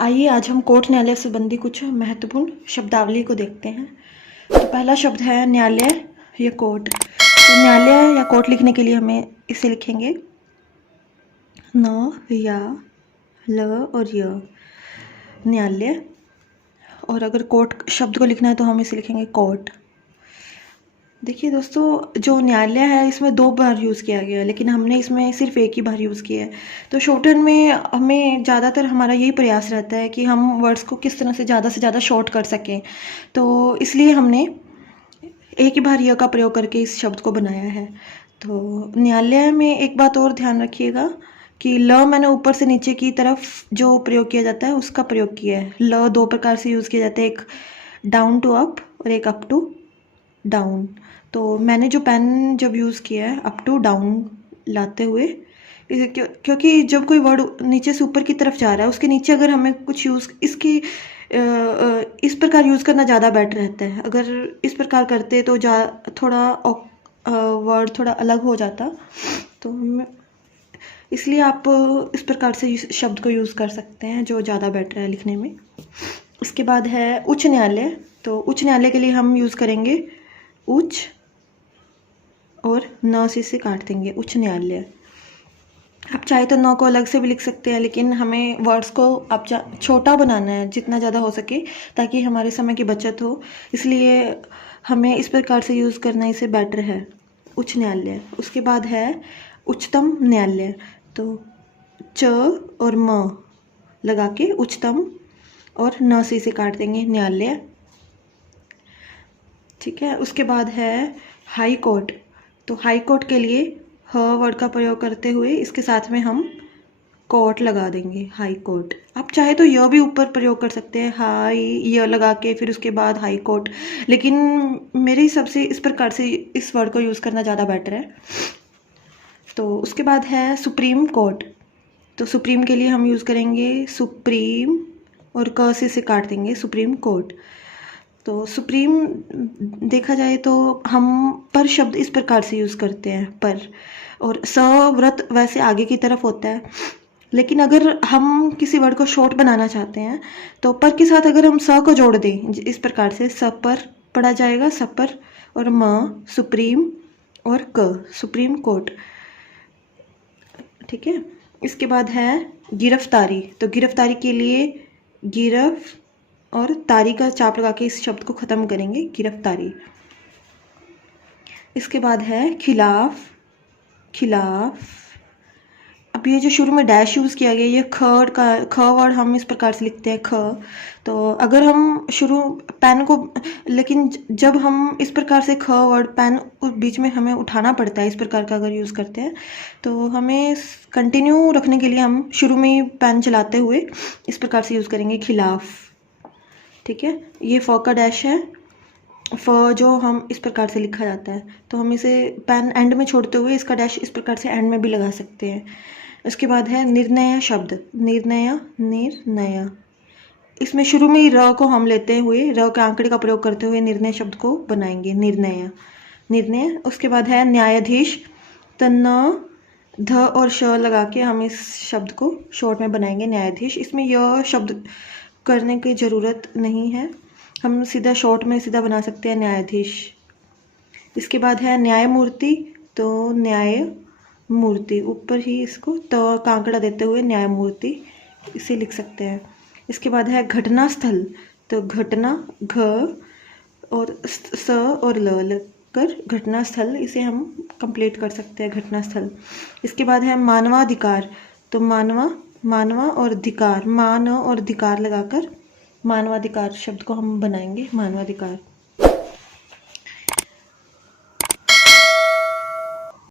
आइए आज हम कोर्ट न्यायालय से संबंधी कुछ महत्वपूर्ण शब्दावली को देखते हैं। तो पहला शब्द है न्यायालय या कोर्ट। तो न्यायालय या कोर्ट लिखने के लिए हमें इसे लिखेंगे न, या, ल और य, न्यायालय। और अगर कोर्ट शब्द को लिखना है तो हम इसे लिखेंगे कोर्ट। देखिए दोस्तों, जो न्यायालय है इसमें 2 बार यूज़ किया गया है, लेकिन हमने इसमें सिर्फ एक ही बार यूज़ किया है। तो शॉर्ट हैंड में हमें ज़्यादातर हमारा यही प्रयास रहता है कि हम वर्ड्स को किस तरह से ज़्यादा शॉर्ट कर सकें। तो इसलिए हमने एक ही बार यह का प्रयोग करके इस शब्द को बनाया है। तो न्यायालय में एक बात और ध्यान रखिएगा कि ल मैंने ऊपर से नीचे की तरफ जो प्रयोग किया जाता है उसका प्रयोग किया है। ल 2 प्रकार से यूज़ किया जाता है, एक डाउन टू अप और एक अप टू डाउन। तो मैंने जो पेन जब यूज़ किया है अप टू डाउन लाते हुए, क्योंकि जब कोई वर्ड नीचे से ऊपर की तरफ जा रहा है उसके नीचे अगर हमें कुछ यूज़ इस प्रकार यूज़ करना ज़्यादा बेटर रहता है। अगर इस प्रकार करते तो थोड़ा वर्ड थोड़ा अलग हो जाता। तो इसलिए आप इस प्रकार से शब्द को यूज़ कर सकते हैं जो ज़्यादा बेटर है लिखने में। इसके बाद है उच्च न्यायालय। तो उच्च न्यायालय के लिए हम यूज़ करेंगे उच्च और न से काट देंगे उच्च न्यायालय। आप चाहे तो न को अलग से भी लिख सकते हैं, लेकिन हमें वर्ड्स को आप छोटा बनाना है जितना ज़्यादा हो सके ताकि हमारे समय की बचत हो। इसलिए हमें इस प्रकार से यूज़ करना इसे बेटर है, उच्च न्यायालय। उसके बाद है उच्चतम न्यायालय। तो च और म लगा के उच्चतम और न से काट देंगे न्यायालय। ठीक है। उसके बाद है हाई कोर्ट। तो हाई कोर्ट के लिए ह वर्ड का प्रयोग करते हुए इसके साथ में हम कोर्ट लगा देंगे, हाई कोर्ट। आप चाहे तो यह भी ऊपर प्रयोग कर सकते हैं, हाई यह लगा के फिर उसके बाद हाई कोर्ट, लेकिन मेरे हिसाब से इस प्रकार से इस वर्ड को यूज़ करना ज़्यादा बेटर है। तो उसके बाद है सुप्रीम कोर्ट। तो सुप्रीम के लिए हम यूज़ करेंगे सुप्रीम और क से काट देंगे सुप्रीम कोर्ट। तो सुप्रीम देखा जाए तो हम पर शब्द इस प्रकार से यूज़ करते हैं पर, और स व्रत वैसे आगे की तरफ होता है। लेकिन अगर हम किसी वर्ड को शॉर्ट बनाना चाहते हैं तो पर के साथ अगर हम स को जोड़ दें इस प्रकार से स पर पढ़ा जाएगा, स पर, और म सुप्रीम और क सुप्रीम कोर्ट। ठीक है। इसके बाद है गिरफ्तारी। तो गिरफ्तारी के लिए गिरफ और तारी का चाप लगा के इस शब्द को ख़त्म करेंगे, गिरफ्तारी। इसके बाद है खिलाफ। अब ये जो शुरू में डैश यूज़ किया गया, ये ख वर्ड हम इस प्रकार से लिखते हैं ख। तो अगर हम शुरू पेन को, लेकिन जब हम इस प्रकार से ख वर्ड पेन बीच में हमें उठाना पड़ता है, इस प्रकार का अगर यूज़ करते हैं तो हमें कंटिन्यू रखने के लिए हम शुरू में ही पेन चलाते हुए इस प्रकार से यूज़ करेंगे खिलाफ। ठीक है। ये फ का डैश है, फ जो हम इस प्रकार से लिखा जाता है, तो हम इसे पेन एंड में छोड़ते हुए इसका डैश इस प्रकार से एंड में भी लगा सकते हैं। उसके बाद है निर्णय शब्द। निर्णय। इसमें शुरू में ही र को हम लेते हुए, र के आंकड़े का प्रयोग करते हुए निर्णय शब्द को बनाएंगे, निर्णय। उसके बाद है न्यायाधीश। तो न, ध और श लगा के हम इस शब्द को शॉर्ट में बनाएंगे न्यायाधीश। इसमें यह शब्द करने की ज़रूरत नहीं है, हम सीधा शॉर्ट में सीधा बना सकते हैं न्यायाधीश। इसके बाद है न्यायमूर्ति। तो न्यायमूर्ति ऊपर ही इसको त का आंकड़ा देते हुए न्यायमूर्ति इसे लिख सकते हैं। इसके बाद है घटना स्थल। तो घटना घ और स और ल लगकर घटना स्थल, इसे हम कंप्लीट कर सकते हैं, घटना स्थल। इसके बाद है मानवाधिकार। तो मानवा और धिकार, मान और धिकार लगाकर मानवाधिकार शब्द को हम बनाएंगे, मानवाधिकार।